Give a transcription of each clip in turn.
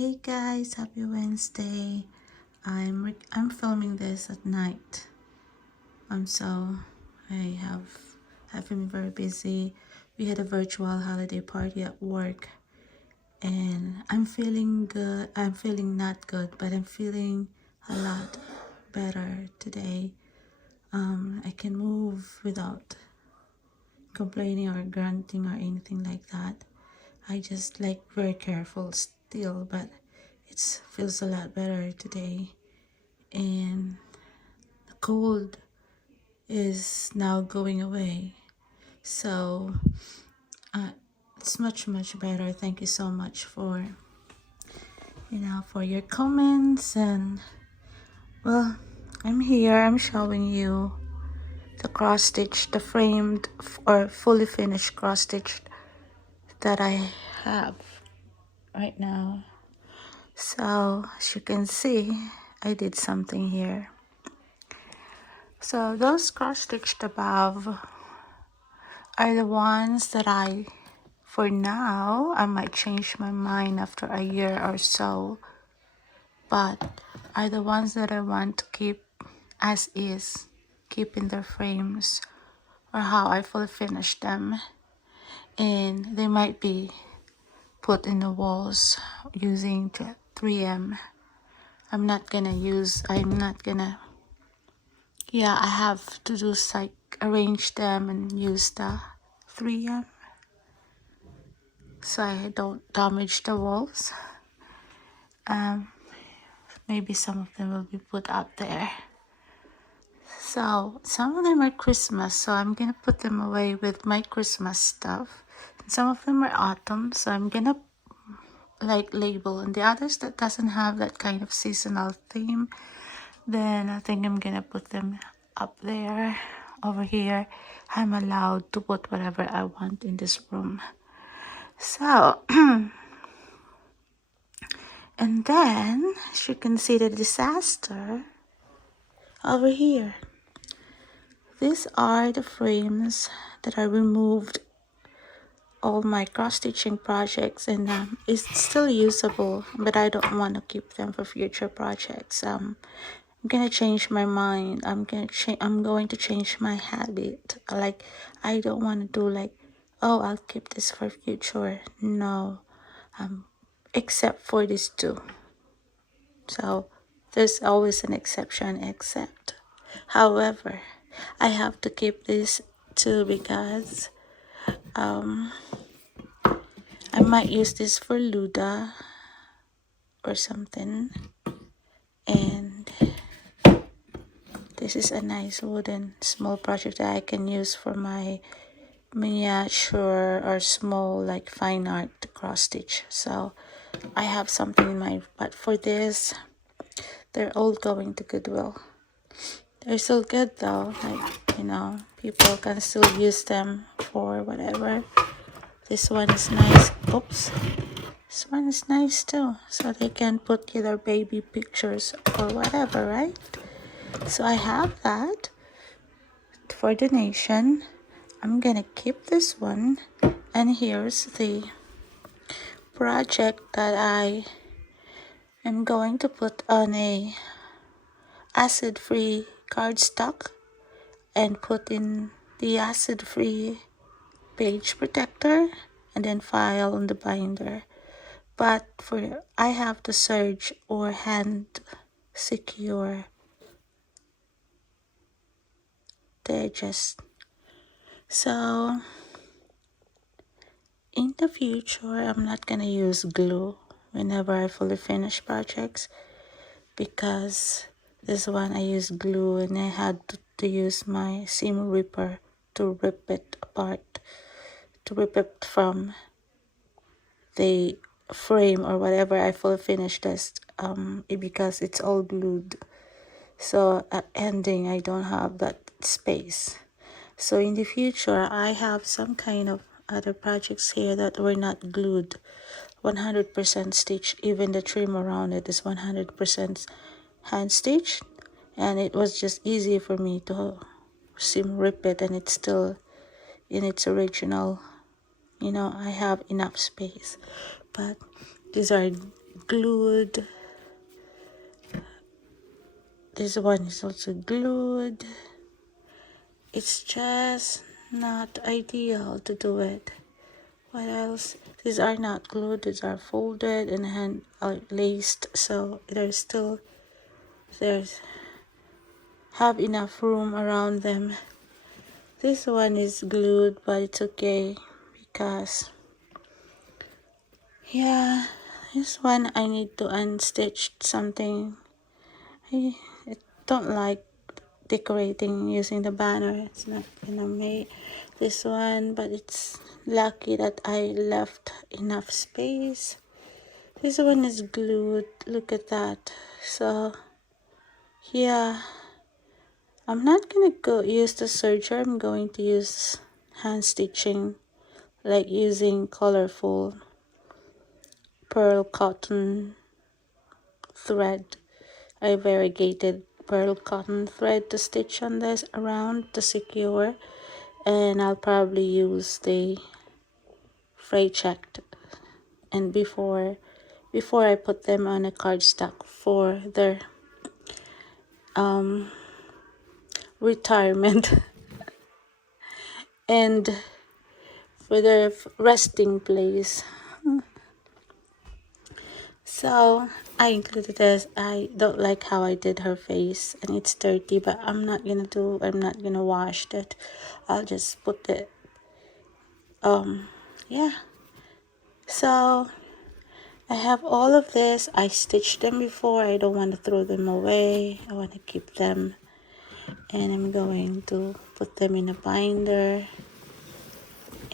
Hey guys, happy Wednesday. I'm filming this at night. I've been very busy. We had a virtual holiday party at work and I'm feeling good. I'm feeling not good, but I'm feeling a lot better today. I can move without complaining or grunting or anything like that. I just like very careful still, but it feels a lot better today. And the cold is now going away, so it's much better. Thank you so much for for your comments. And well, I'm here. I'm showing you the cross stitch, the framed or fully finished cross stitch that I have right now. So as you can see, I did something here. So those cross stitched above are the ones that for now, I might change my mind after a year or so, but are the ones that I want to keep as is, keep in their frames or how I fully finish them. And they might be put in the walls using 3M. I have to do like arrange them and use the 3M so I don't damage the walls. Maybe some of them will be put up there. So some of them are Christmas, so I'm gonna put them away with my Christmas stuff. And some of them are autumn, so I'm gonna like label. And the others that doesn't have that kind of seasonal theme, then I think I'm gonna put them up there. Over here, I'm allowed to put whatever I want in this room. So and then as you can see the disaster over here. These are the frames that I removed all my cross-stitching projects, and it's still usable, but I don't want to keep them for future projects. I'm gonna change my mind. I'm going to change my habit. Like, I don't want to do like, oh, I'll keep this for future. No, except for these two. So there's always an exception. Except, however, I have to keep this too because I might use this for Luda or something. And this is a nice wooden small project that I can use for my miniature or small like fine art cross stitch. So I have something in mind, but for this, they're all going to Goodwill. They're still good though, like, people can still use them for whatever. This one is nice. Oops. This one is nice too, so they can put either baby pictures or whatever, right? So I have that for donation. I'm gonna keep this one, and here's the project that I am going to put on a acid-free cardstock and put in the acid-free page protector and then file on the binder. But I have to serge or hand secure the edges. So in the future, I'm not gonna use glue whenever I fully finish projects, because this one I used glue and I had to use my seam ripper to rip it apart, to rip it from the frame or whatever I fully finished this, because it's all glued. So at ending, I don't have that space. So in the future, I have some kind of other projects here that were not glued, 100% stitched. Even the trim around it is 100% hand stitched, and it was just easy for me to seam rip it, and it's still in its original. I have enough space. But these are glued. This one is also glued. It's just not ideal to do it. What else? These are not glued, these are folded and hand laced, so there's have enough room around them. This one is glued, but it's okay because yeah, this one I need to unstitch something. I don't like decorating using the banner. It's not gonna make this one, but it's lucky that I left enough space. This one is glued, look at that. So yeah, I'm not gonna go use the serger. I'm going to use hand stitching, like using colorful pearl cotton thread. I variegated pearl cotton thread to stitch on this around to secure, and I'll probably use the fray checked and before I put them on a cardstock for their retirement and for their resting place. So I included this. I don't like how I did her face and it's dirty, but I'm not gonna wash it. I'll just put it yeah. So I have all of this. I stitched them before. I don't want to throw them away. I want to keep them, and I'm going to put them in a binder.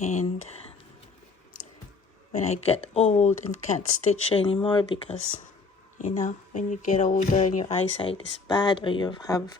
And when I get old and can't stitch anymore, because you know, when you get older and your eyesight is bad, or you have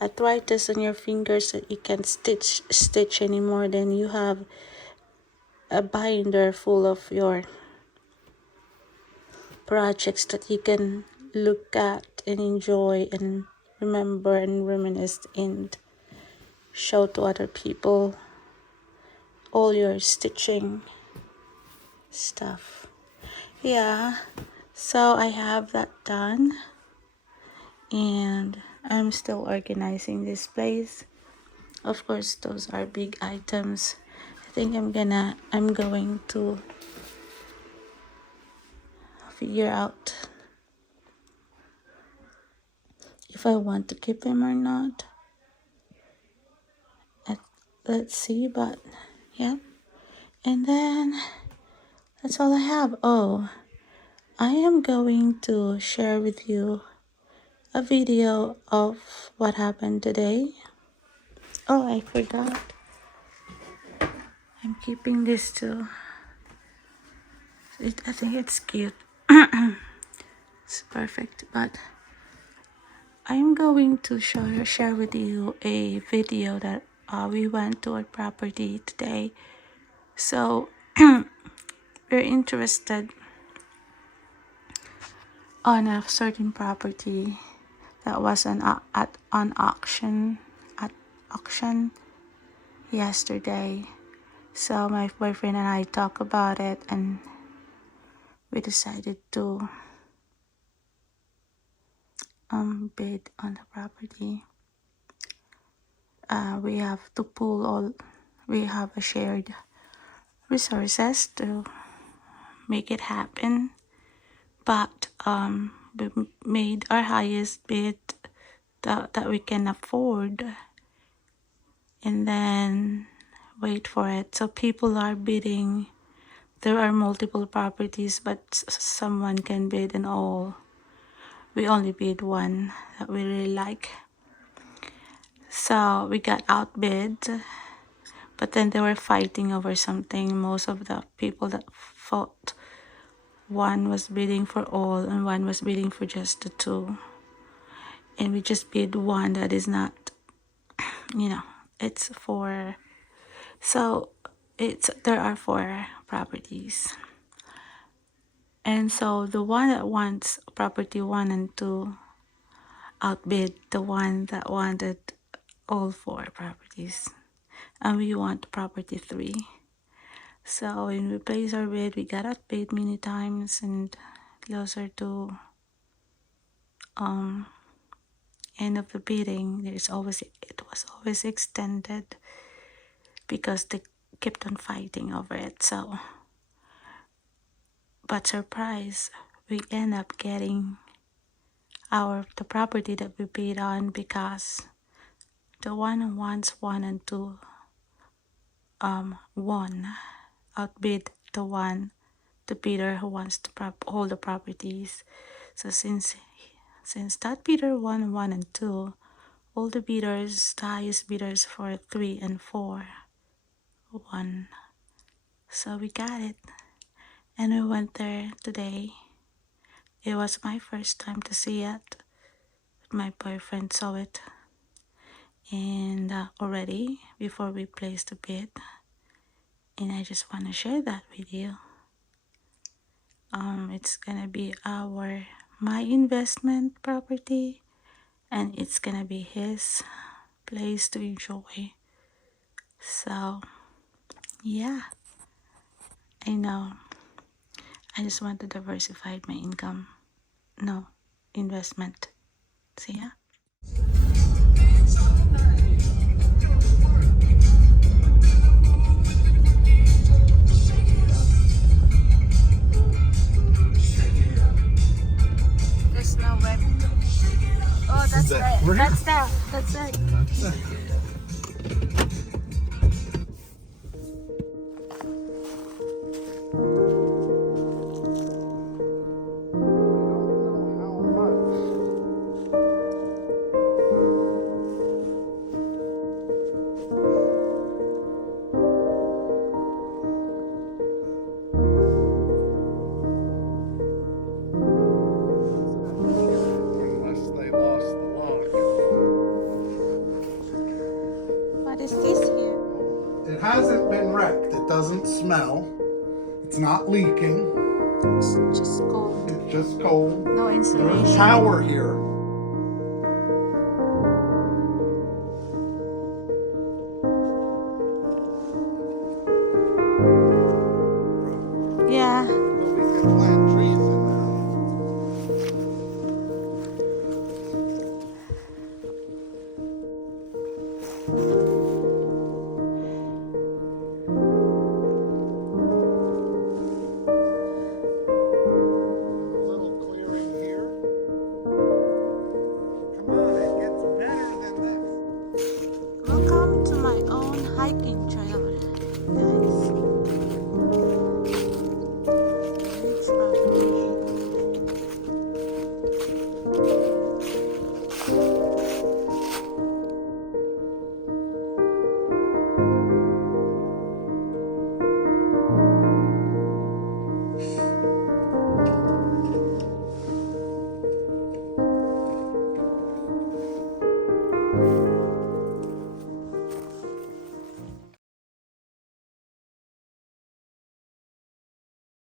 arthritis on your fingers that you can't stitch anymore, then you have a binder full of your projects that you can look at and enjoy and remember and reminisce and show to other people all your stitching stuff. Yeah, so I have that done and I'm still organizing this place. Of course, those are big items. I think I'm going to figure out if I want to keep them or not. Let's see, but yeah. And then that's all I have. Oh, I am going to share with you a video of what happened today. Oh, I forgot. I'm keeping this too. I think it's cute. It's perfect, but I'm going to share with you a video that we went to a property today. So we're interested on a certain property that was on auction yesterday. So my boyfriend and I talked about it, and we decided to bid on the property. We have to we have a shared resources to make it happen, but we made our highest bid that we can afford, and then wait for it. So people are bidding. There are multiple properties, but someone can bid in all. We only bid one that we really like. So we got outbid, but then they were fighting over something. Most of the people that fought, one was bidding for all and one was bidding for just the two. And we just bid one that is not, you know, it's for, so there are 4 properties. And so the one that wants property 1 and 2 outbid the one that wanted all 4 properties. And we want property 3. So when we place our bid, we got outbid many times, and closer to end of the bidding, it was always extended because they kept on fighting over it. So, but surprise, we end up getting the property that we bid on, because the one who wants 1 and 2 won, outbid the bidder who wants to hold the properties. So since that bidder won 1 and 2, all the bidders, the highest bidders for 3 and 4 won. So we got it, and we went there today. It was my first time to see it. My boyfriend saw it, and already before we placed the bid, and I just want to share that with you. It's gonna be my investment property, and it's gonna be his place to enjoy. So yeah, I know, I just want to diversify my income. No, investment. So yeah. There's no web. Oh, that's it. That's it. What is this here? It hasn't been wrecked. It doesn't smell. It's not leaking. It's just cold. It's just cold. No There's insulation. power here. Yeah. But we can plant